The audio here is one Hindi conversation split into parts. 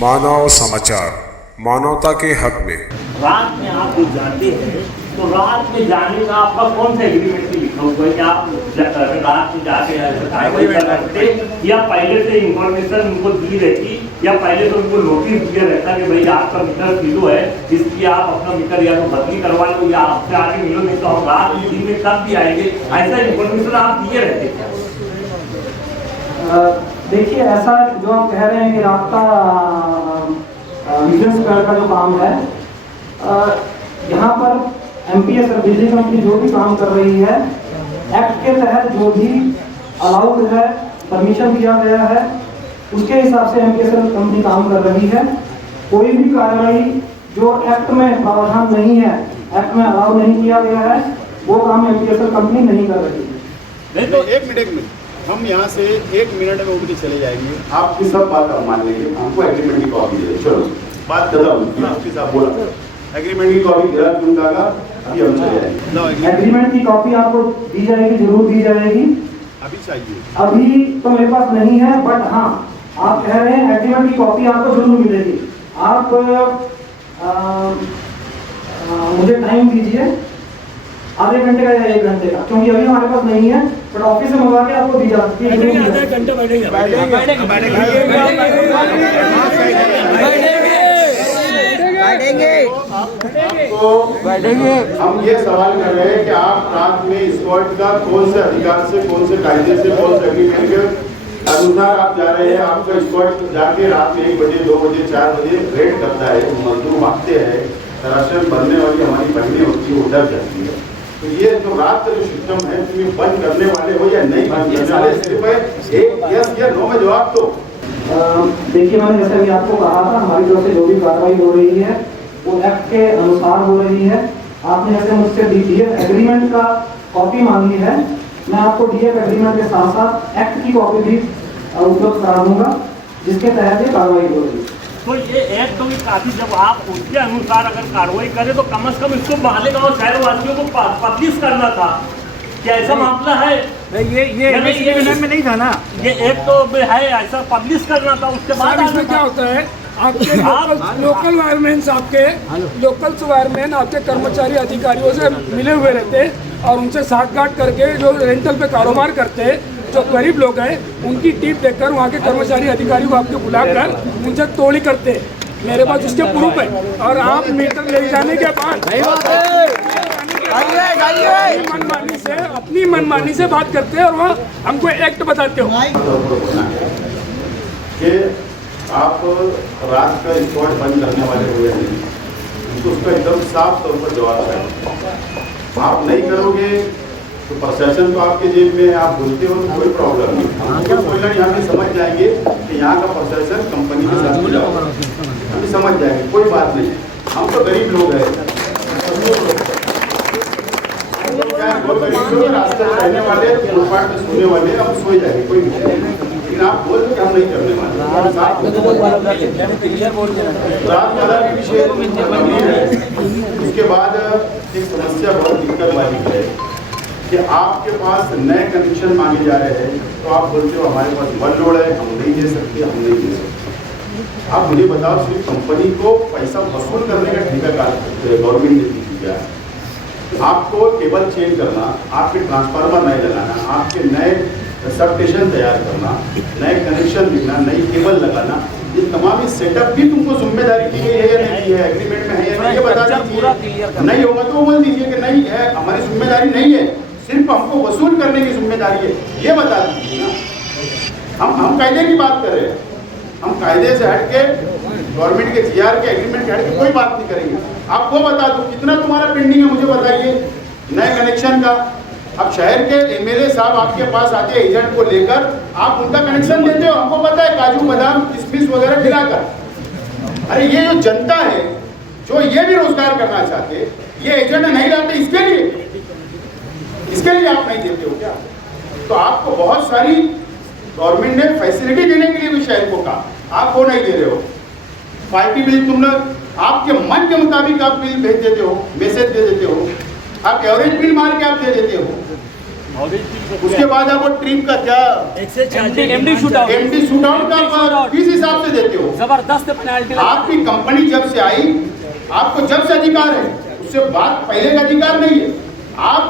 मानव समाचार, मानवता के हक में। रात में आप जो जाते हैं तो रात में जाने का आपका कौन सा एग्रीमेंट में लिखा हुआ है कि आप रात में जाके कार्रवाई कर सकते, या पहले से इंफॉर्मेशन उनको दी रहती, या पहले तो उनको नोटिस दिया रहता कि भाई आपका मीटर जीरो है, इसलिए आप अपना मीटर या तो बदली करवा लो या आपसे आगे मिलो, नहीं तो हम रात में दिन में कब भी आएंगे, ऐसा इंफॉर्मेशन आप दिए रहते क्या? देखिए, ऐसा जो आप कह रहे हैं कि रात का बिजनेस का जो काम है, यहाँ पर एमपीएस और बिजली कंपनी जो भी काम कर रही है, एक्ट के तहत जो भी अलाउड है, परमिशन दिया गया है, उसके हिसाब से एमपीएस कंपनी काम कर रही है। कोई भी कार्रवाई जो एक्ट में प्रावधान नहीं है, एक्ट में अलाउ नहीं किया गया है, वो काम एमपीएस कंपनी नहीं कर रही है। नहीं तो एक मिनट हम यहाँ से 1 मिनट में उठ के चले जाएंगे। आपकी सब बात हम मान लेंगे, हमको एग्रीमेंट की कॉपी दे, चलो बात खत्म। आपके साथ बोला एग्रीमेंट की कॉपी दे क्यों कहा, अभी हम चले जाएंगे। एग्रीमेंट की कॉपी आपको दी जाएगी, जरूर दी जाएगी। अभी चाहिए? अभी तो मेरे पास नहीं है, बट हाँ, आप कह रहे हैं एग्रीमेंट की कॉपी आपको जरूर मिलेगी। आप मुझे टाइम दीजिए, आधे घंटे का या 1 घंटे का, क्योंकि अभी हमारे पास नहीं है, बट ऑफिस से मंगवा के आपको दी जा सकती है। आधे घंटे बैठेंगे। हम ये सवाल कर रहे हैं कि आप रात में स्क्वाड का कौन से अधिकार से, कौन से कायदे से, कौन से एग्रीमेंट के अनुसार आप जा रहे हैं? आपका स्क्वाड जाके रात में 1 बजे, 2 बजे, 4 बजे रेड करता है, मजदूर भागते हैं, राशन भरने वाली हमारी बहनें होती है, वो डर जाती है। तो ये जो रात का जो सिस्टम है, तुम्हें बंद करने वाले हो या नहीं बंद करने वाले, सिर्फ एक यस या नो में जवाब दो। देखिए, मैंने जैसे अभी आपको कहा था, हमारी तरफ से जो भी कार्रवाई हो रही है वो एक्ट के अनुसार हो रही है। आपने जैसे मुझसे डीएफ एग्रीमेंट का कॉपी मांगी है, मैं आपको डीएफ एग्रीमेंट के साथ साथ एक्ट की कॉपी भी उपलब्ध करा दूंगा, जिसके तहत ये कार्रवाई हो रही है। तो ये एक तो काफी, जब आप उसके अनुसार अगर कार्रवाई करें तो कम से कम इसको मालेगांव शहर वासियों को पब्लिश करना था। क्या ऐसा मामला है? ये में नहीं था ना, ये एक तो है ऐसा पब्लिश करना था, उसके बाद इसमें क्या होता है, आपके लोकल वायरमैन, आपके लोकल वायरमैन आपके कर्मचारी अधिकारियों से मिले हुए रहते और उनसे साठगांठ करके जो रेंटल पे कारोबार करते, जो गरीब लोग हैं, उनकी टीम देखकर वहाँ के कर्मचारी अधिकारियों को आपको बुलाकर उनसे तोड़ी करते। मेरे पास उसके प्रूफ है। और आप मीटर ले जाने के बाद अपनी मनमानी से बात करते हैं और वहाँ हमको एक्ट बताते हो। आप रात का स्क्वाड बंद करने वाले हुए नहीं, तो उसका एकदम साफ तौर पर जवाब है। आप नहीं करोगे तो प्रशासन तो आपके जेब में है, आप बोलते हो तो कोई प्रॉब्लम नहीं। हम बोलना यहाँ पे समझ जाएंगे कि यहाँ का प्रशासन कंपनी के साथ मिला होगा, हम समझ जाएंगे, कोई बात नहीं। हम तो गरीब लोग हैं, रास्ते में रहने वाले, फुटपाथ में सोने वाले, हम सो जाएंगे, कोई विषय नहीं। लेकिन आप बोल दो कि हम नहीं करने वाले। रात वाला भी विषय है। उसके बाद एक समस्या बहुत दिक्कत वाली है कि आपके पास नए कनेक्शन मांगे जा रहे हैं, तो आप बोलते हो हमारे पास वन लोड है, हम नहीं दे सकते, हम नहीं दे सकते। आप मुझे बताओ, सिर्फ कंपनी को पैसा वसूल करने का ठेका गवर्नमेंट ने दी दिया है। आपको केबल चेंज करना, आपके ट्रांसफार्मर नए लगाना, आपके नए सब स्टेशन तैयार करना, नए कनेक्शन देना, नई केबल लगाना, ये तमाम सेटअप भी तुमको जिम्मेदारी दी गई है या नहीं है, एग्रीमेंट में है या नहीं, ये बता दीजिए। नहीं होगा तो बोल दीजिए कि नहीं है, हमारी जिम्मेदारी नहीं है, सिर्फ हमको वसूल करने की जिम्मेदारी है, ये बता दीजिए ना। हम कायदे की बात कर रहे हैं, हम कायदे से हट के गवर्नमेंट के जीआर के एग्रीमेंट के हट के कोई बात नहीं करेंगे। आप वो बता दो कितना तुम्हारा पेंडिंग है, मुझे बताइए नए कनेक्शन का। अब शहर के एमएलए साहब आपके पास आते हैं एजेंट को लेकर, आप उनका कनेक्शन देते हो, हमको पता है, काजू बादाम किशमिश वगैरह खिलाकर। अरे ये जो जनता है, जो ये भी रोजगार करना चाहते, ये एजेंट नहीं लाते, इसके लिए आप नहीं देते हो क्या? तो आपको बहुत सारी गवर्नमेंट ने फैसिलिटी देने के लिए भी शहर को कहा, आप वो नहीं दे रहे हो। 5T बिल तुम लोग आपके मन के मुताबिक आप बिल भेज देते हो, मैसेज दे देते हो, आप एवरेज बिल मार के आप दे देते हो। उसके बाद आप वो ट्रिप का क्या MD shoot out MD shoot out का किस हिसाब से देते हो? जबरदस्त पेनाल्टी आपकी कंपनी जब से आई, आपको जब से अधिकार है, उससे बात पहले का अधिकार नहीं है। आप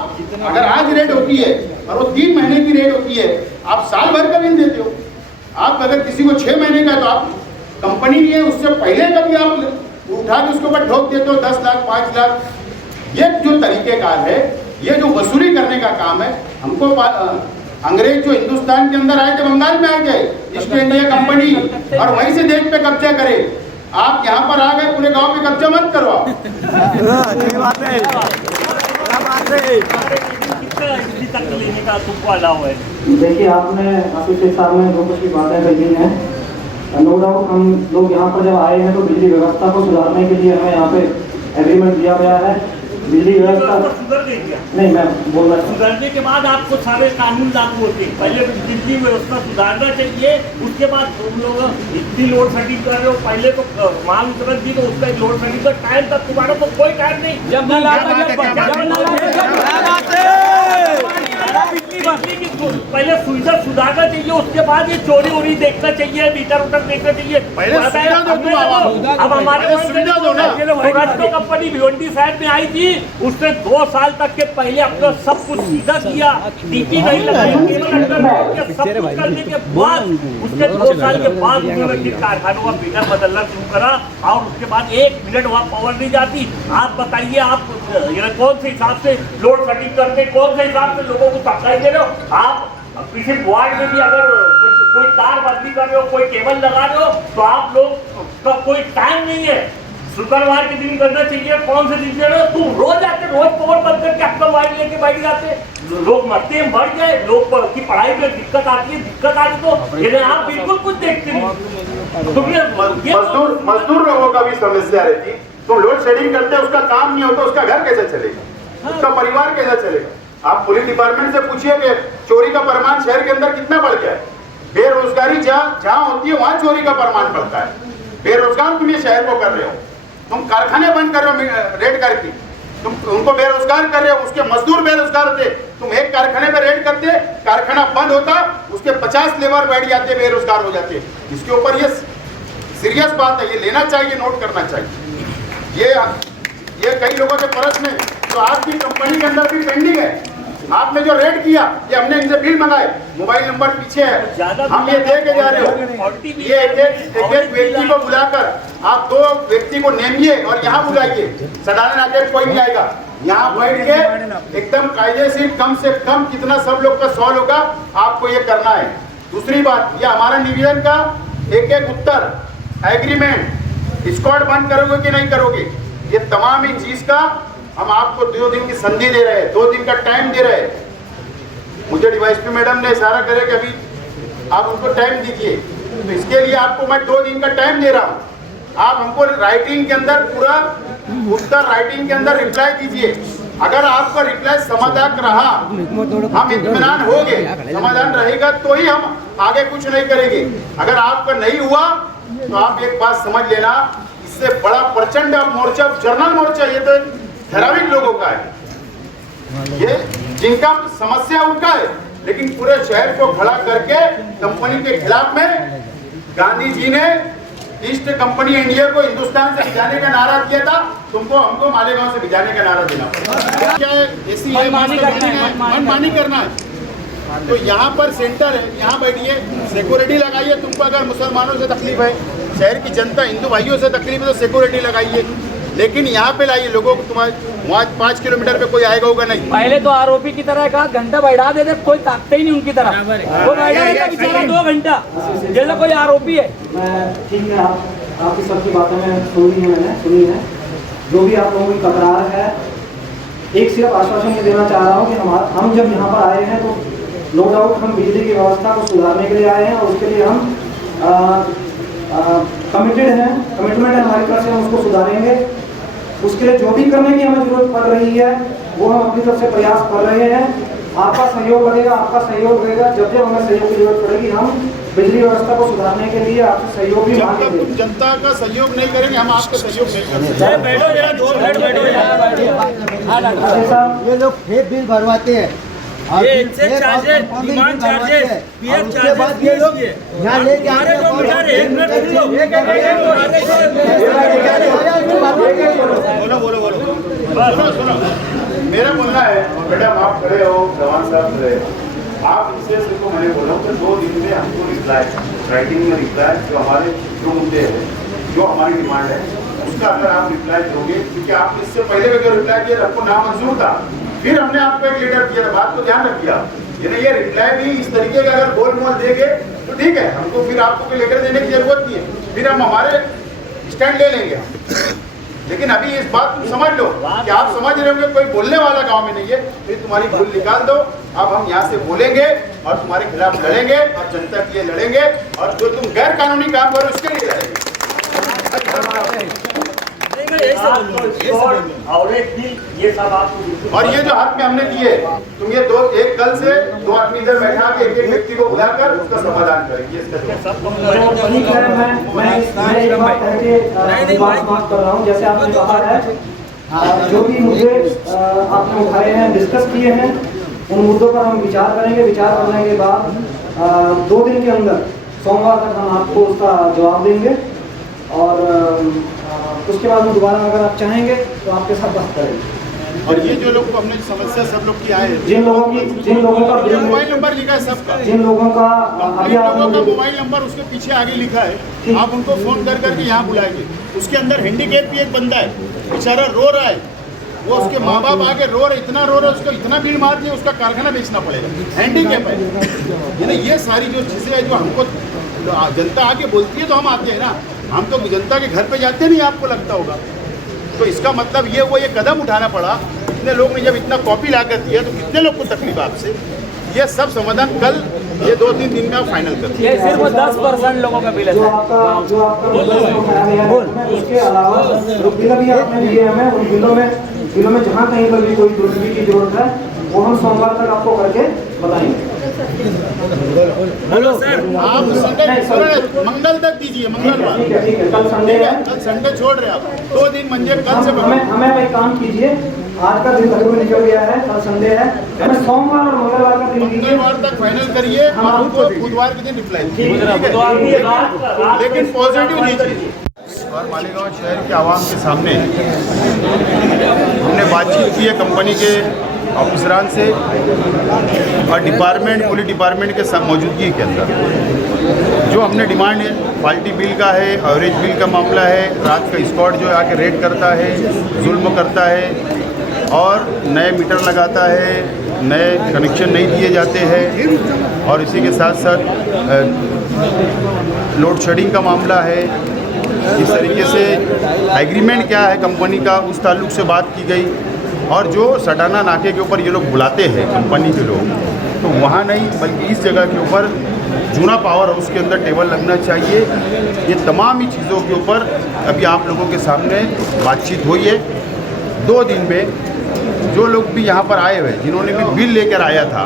अगर आज रेड होती है और वो 3 महीने की रेड होती है, आप साल भर का बिल देते हो। आप अगर किसी को 6 महीने का, तो आप कंपनी नहीं है, उससे पहले का भी आप उठा के उसके ऊपर ठोक देते हो 10 लाख 5 लाख। ये जो तरीकेकार है, ये जो वसूली करने का काम है, हमको अंग्रेज जो हिंदुस्तान के अंदर आए थे, बंगाल में आ गए ईस्ट इंडिया कंपनी, और वहीं से देश पे कब्जा करे। आप यहाँ पर आ गए, पूरे गांव पे कब्जा मत करो आप। तक लेने का तुमको अलाउ है? देखिए, आपने ऑफिसर साहब ने जो कुछ भी बातें कही हैं, नो डाउट हम लोग यहाँ पर जब आए हैं तो बिजली व्यवस्था को सुधारने के लिए हमें यहाँ पे एग्रीमेंट दिया गया है। बिजली व्यवस्था सुधर नहीं गया। नहीं, मैं बोल रहा हूँ, सुधरने के बाद आपको सारे कानून लागू होते हैं। पहले बिजली व्यवस्था सुधारना चाहिए, उसके बाद तुम लोग इतनी लोड सेटिंग कर रहे हो। पहले तो मांग तुरंत दी, तो उसका लोड सेटिंग का टाइम तक तुम्हारा तो कोई टाइम नहीं। जब पहले सुविधा सुधारना चाहिए, उसके बाद ये चोरी वोरी देखना चाहिए, मीटर उटर देखना चाहिए। पहले सुविधा दो तुम आवाम। अब हमारे सुविधा दो ना। टोरंटो कंपनी भिवंडी साइड में आई थी, उसने 2 साल तक के पहले अपना सब कुछ सीधा किया, डीपी नहीं लगाई, केबल अंडर सब कुछ करने के बाद उसके 2 साल के बाद उन्होंने कारखानों का मीटर बदलना शुरू करा, और उसके बाद 1 मिनट वहाँ पावर नहीं जाती। आप बताइए, आप कौन से हिसाब से लोड सेटिंग करते, कौन से हिसाब से लोगों को सप्लाई दे रहे हो? आप किसी वार्ड में भी अगर कोई तार बदली कर रहे हो, कोई केबल लगा रहे हो, तो आप लोग का कोई टाइम नहीं है। शुक्रवार के दिन करना चाहिए, कौन से दिन दे रहे हो? तुम रोज आते, रोज पावर बंद करके अपना वाइड लेके बैठ जाते। लोग मरते हैं, मर गए, लोग की पढ़ाई में दिक्कत आती है, दिक्कत आ रही, तो ये आप बिल्कुल कुछ देखते नहीं। मजदूर लोगों का भी समस्या रहती। तुम लोड शेडिंग करते, उसका काम नहीं होता, उसका घर कैसे चलेगा, उसका परिवार कैसे चलेगा? आप पुलिस डिपार्टमेंट से पूछिए कि चोरी का परिमाण शहर के अंदर कितना बढ़ गया है। बेरोजगारी जहाँ होती है वहाँ चोरी का परिमाण बढ़ता है। बेरोजगार तुम ये शहर को कर रहे हो, तुम कारखाने बंद कर रहे हो रेड करके, तुम उनको बेरोजगार कर रहे हो, उसके मजदूर बेरोजगार होते। तुम एक कारखाने में रेड करते, कारखाना बंद होता, उसके 50 लेबर बैठ जाते, बेरोजगार हो जाते। इसके ऊपर ये सीरियस बात है, ये लेना चाहिए, नोट करना चाहिए। ये कई लोगों के प्रश्न है तो आपकी कंपनी के अंदर भी पेंडिंग है। आपने जो रेड किया, ये हमने इनसे बिल मंगाए, मोबाइल नंबर पीछे है, हम ये दे के जा रहे हो। ये एक व्यक्ति को बुलाकर आप 2 व्यक्ति को नेमिए और यहाँ बुलाइए। सडाना नाके कोई नहीं आएगा, यहाँ बैठ के एकदम कायदेशीर, कम से कम कितना सब लोग का सॉल्व होगा, आपको ये करना है। दूसरी बात, ये हमारा निवेदन का एक उत्तर, एग्रीमेंट, स्क्वाड बंद करोगे कि नहीं करोगे, ये तमाम ही चीज का हम आपको 2 दिन की संधि दे रहे हैं, 2 दिन का टाइम दे रहे हैं। मुझे डीवाईएसपी मैडम ने इशारा करे कि अभी आप उनको टाइम दीजिए, तो इसके लिए आपको मैं 2 दिन का टाइम दे रहा हूँ। आप हमको राइटिंग के अंदर पूरा उत्तर राइटिंग के अंदर रिप्लाई दीजिए। अगर आपका रिप्लाई समाधान रहा, हम इत्मीनान हो गए, समाधान रहेगा तो ही हम आगे कुछ नहीं करेंगे। अगर आपका नहीं हुआ तो आप एक बात समझ लेना, इससे बड़ा प्रचंड मोर्चा, जर्नल मोर्चा, ये तो धाराविक लोगों का है, ये जिनका समस्या उनका है, लेकिन पूरे शहर को खड़ा करके कंपनी के खिलाफ में गांधी जी ने ईस्ट कंपनी इंडिया को हिंदुस्तान से भिजाने का नारा दिया था। तुमको हमको मालेगांव से भिजाने का नारा देना पड़ा। क्या ऐसी मनमानी करना है? तो यहाँ पर सेंटर है, यहाँ बैठिए, सिक्योरिटी लगाइए। तुमको अगर मुसलमानों से तकलीफ है, शहर की जनता हिंदू भाइयों से तकलीफ है, तो सिक्योरिटी लगाइए, लेकिन यहाँ पे लाइए लोगों को। तुम्हारे वहाँ 5 किलोमीटर पे कोई आएगा होगा नहीं। पहले तो आरोपी की तरह कहा घंटा बैठा देते, कोई ताकते ही नहीं उनकी तरह, वो बैठा देता बेचारा 2 घंटा, जैसे कोई आरोपी है। मैं ठीक है, आपकी सबकी बातें मैं सुनी है। जो भी आप लोगों की तकरार है, एक सिर्फ आश्वासन ये देना चाह रहा हूँ कि हम जब यहाँ पर आए हैं तो नो डाउट हम बिजली की व्यवस्था को सुधारने के लिए आए हैं, और उसके लिए हम कमिटेड हैं, कमिटमेंट है हमारी तरफ से, हम उसको सुधारेंगे। उसके लिए जो भी करने की हमें जरूरत पड़ रही है वो हम अपनी तरफ से प्रयास कर रहे हैं। आपका सहयोग लगेगा, आपका सहयोग रहेगा। जब जब हमें सहयोग की जरूरत पड़ेगी, हम बिजली व्यवस्था को सुधारने के लिए आपसे सहयोग भी मांगेंगे। तुम जनता का सहयोग नहीं करेंगे, हम आपका सहयोग नहीं करेंगे। ये लोग फेक बिल भरवाते हैं, ये excess charges, demand charges, PF charges ये लोग यहाँ लेके आ रहे हैं। एक मिनट सुनो मेरा बोलना है, मैडम आप खड़े हो, जवान साहब खड़े हो, आप इनसे सिर्फ मैंने बोला कि 2 दिन में हमको रिप्लाई, राइटिंग में रिप्लाई, जो हमारे जो मुद्दे हैं, जो हमारी डिमांड है, उसका अगर आप रिप्लाई दोगे, क्योंकि आप इससे पहले का जो रिप्लाई किया आपको नामंजूर था, फिर हमने आपको एक लेटर दिया था, बात को ध्यान रखिए। यानी ये रिप्लाई भी इस तरीके का अगर गोल मोल देंगे तो ठीक है, हमको फिर आपको कोई लेटर देने की जरूरत नहीं है, फिर हम हमारे स्टैंड ले लेंगे। लेकिन अभी इस बात तुम समझ लो कि आप समझ रहे होंगे कोई बोलने वाला गांव में नहीं है, फिर तुम्हारी भूल निकाल दो। अब हम यहाँ से बोलेंगे और तुम्हारे खिलाफ लड़ेंगे और जनता के लिए लड़ेंगे, और जो तुम गैर कानूनी काम करो उसके लिए लड़ेंगे। और ये जो हाथ में हमने दिए, तुम ये एक कल से 2 आदमी इधर बैठा के एक व्यक्ति को बुलाकर उसका समाधान करेंगे। मैं एक बात कह के बात कर रहा हूँ, जैसे आपने कहा है जो भी मुद्दे आपने उठाए हैं, डिस्कस किए हैं, उन मुद्दों पर हम विचार करेंगे। विचार करने के बाद 2 दिन के अंदर सोमवार तक हम आपको उसका जवाब देंगे, और उसके बाद हम दोबारा अगर आप चाहेंगे तो आपके साथ बात करेंगे। और ये जो लोग हमने समस्या सब लोग की आए, जिन लोगों का मोबाइल नंबर लिखा है सबका, जिन लोगों का मोबाइल नंबर उसके पीछे आगे लिखा है, आप उनको फोन कर करके यहाँ बुलाएंगे। उसके अंदर हैंडीकैप भी एक बंदा है, बेचारा रो रहा है, वो उसके माँ बाप आगे रो रहे, इतना रो रहे, उसको इतना भीड़ मार दी, उसका कारखाना बेचना पड़ेगा, हैंडीकैप है। यानी ये सारी जो चीज़ें हैं जो हमको जनता आके बोलती है तो हम आते हैं ना, हम तो जनता के घर पे जाते नहीं, आपको लगता होगा। तो इसका मतलब ये कदम उठाना पड़ा। इतने लोग ने जब इतना कॉपी ला कर दिया तो कितने लोग को तकलीफ आपसे, ये सब समाधान कल ये 2-3 दिन में फाइनल कर। ये सिर्फ 10% लोगों का बिल है। जो आपका उसके अलावा जो बिल भी आपने लिए हमें, उन बिलों में जहाँ कहीं पर भी कोई दुरुस्ती की जरूरत है वो हम सोमवार तक आपको करके बताएंगे। हेलो सर, आप संडे मंगल तक दीजिए, मंगलवार। ठीक है, कल संडे है, कल संडे छोड़ रहे आप 2 दिन मंजे कल से हमें भाई काम कीजिए। आज का दिन तक निकल गया है, कल संडे है, हमें सोमवार और मंगलवार का दिन दीजिए। मंगलवार तक फाइनल करिए और हमको बुधवार के दिन रिप्लाई दीजिए, लेकिन पॉजिटिव दीजिए। और मालेगांव शहर के आवाम के सामने हमने बातचीत की है कंपनी के ऑफिसरान से और पुलिस डिपार्टमेंट के मौजूदगी के अंदर जो हमने डिमांड है, पार्टी बिल का है, एवरेज बिल का मामला है, रात का स्क्वाड जो आके रेड करता है, जुल्म करता है और नए मीटर लगाता है, नए कनेक्शन नहीं दिए जाते हैं, और इसी के साथ साथ लोड शेडिंग का मामला है। इस तरीके से एग्रीमेंट क्या है कंपनी का, उस ताल्लुक से बात की गई। और जो सटाना नाके के ऊपर ये लोग बुलाते हैं कंपनी के लोग, तो वहाँ नहीं बल्कि इस जगह के ऊपर जूना पावर हाउस के अंदर टेबल लगना चाहिए। ये तमाम ही चीज़ों के ऊपर अभी आप लोगों के सामने बातचीत हुई है। 2 दिन में जो लोग भी यहाँ पर आए हुए, जिन्होंने भी बिल लेकर आया था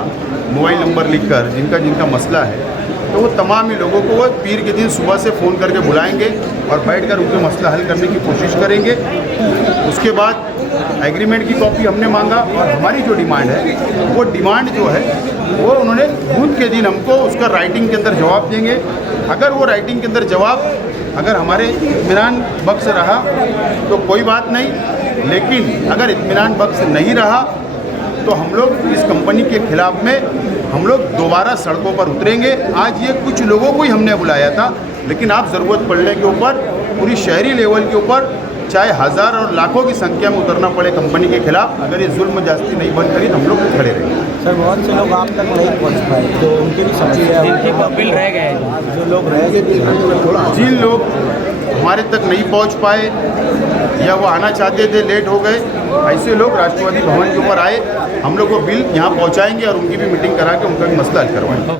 मोबाइल नंबर लिखकर, जिनका मसला है, तो वो तमाम ही लोगों को वो पीर के दिन सुबह से फ़ोन करके बुलाएंगे और बैठकर उनके मसला हल करने की कोशिश करेंगे। उसके बाद एग्रीमेंट की कॉपी हमने मांगा, और हमारी जो डिमांड है वो डिमांड जो है वो उन्होंने बुध के दिन हमको उसका राइटिंग के अंदर जवाब देंगे। अगर वो राइटिंग के अंदर जवाब अगर हमारे इत्मीनान बख्श रहा तो कोई बात नहीं, लेकिन अगर इत्मीनान बख्श नहीं रहा तो हम लोग इस कंपनी के खिलाफ में हम लोग दोबारा सड़कों पर उतरेंगे। आज ये कुछ लोगों को ही हमने बुलाया था, लेकिन आप ज़रूरत पड़ने के ऊपर पूरी शहरी लेवल के ऊपर चाहे हज़ार और लाखों की संख्या में उतरना पड़े कंपनी के खिलाफ, अगर ये जुल्म जास्ती नहीं बंद करी तो हम लोग खड़े रहेंगे। सर, बहुत से लोग आप तक नहीं पहुंच पाए, तो उनकी भी समस्या है, बिल रह गए, जो लोग रह गए, जिन लोग हमारे तक नहीं पहुंच पाए या वो आना चाहते थे, लेट हो गए, ऐसे लोग राष्ट्रवादी भवन के ऊपर आए, हम लोग वो बिल यहाँ पहुँचाएँगे और उनकी भी मीटिंग करा के उनका भी मसला हल करवाएंगे।